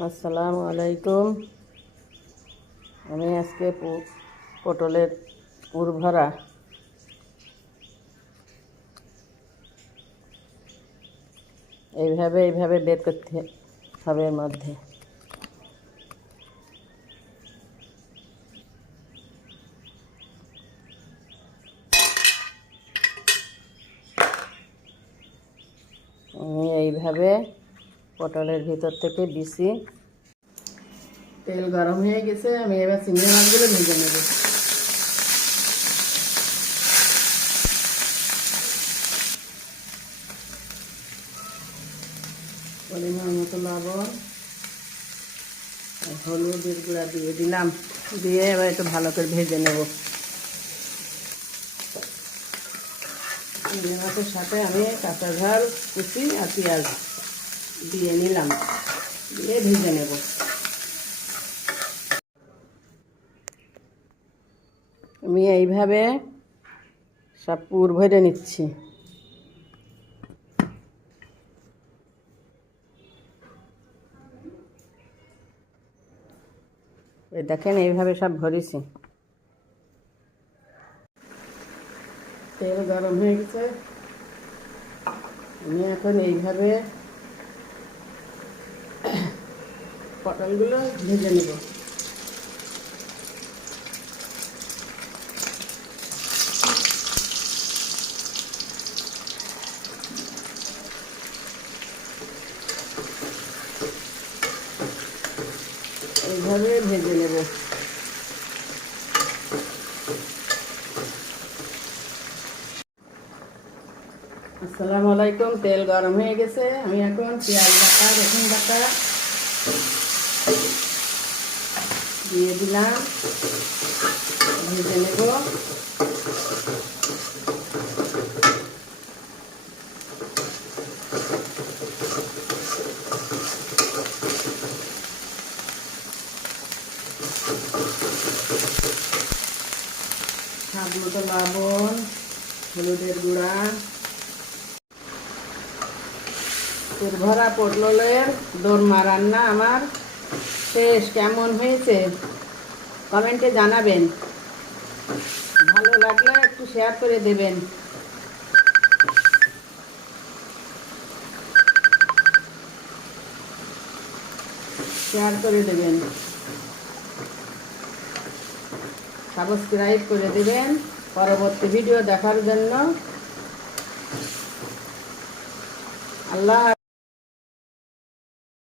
আসসালামু আলাইকুম। আমি আজকে পটলের পুর ভরা এইভাবে বের করতে হবে। এর মধ্যে আমি এইভাবে পটলের ভিতর থেকে বিছি। তেল গরম হয়ে গেছে, আমি এবার চিংড়ি মাছগুলো ভেজে নেব। পরিমাণ মতো লবণ আর হলুদের গুঁড়া দিয়ে দিলাম, দিয়ে এবার একটু ভালো করে ভেজে নেব। চিংড়ি মাছের সাথে আমি কাঁচা ঝাল কুচি আর পেঁয়াজ দিয়ে নিলাম, দিয়ে ভেজে নেব। আমি এইভাবে সব পুর ভরে নিচ্ছি। এই দেখেন, এইভাবে সব ভরেছি। তেল গরম হয়ে গেছে, আমি এখন এইভাবে পটলগুলো ভেজে নেব। এইভাবে ভেজে নেব। আসসালামু আলাইকুম। তেল গরম হয়ে গেছে, আমি এখন পেঁয়াজ বাটা রসুন বাটা দিয়ে দিলাম, ভেজে নেব। স্বাদ মতো লবণ, হলুদের গুঁড়া। পুর ভরা পটলের দোরমা রান্না আমার শেষ। কেমন হয়েছে কমেন্টে জানাবেন। ভালো লাগলে একটু শেয়ার করে দেবেন। শেয়ার করে দেবেন, সাবস্ক্রাইব করে দেবেন পরবর্তী ভিডিও দেখার জন্য। আল্লাহ।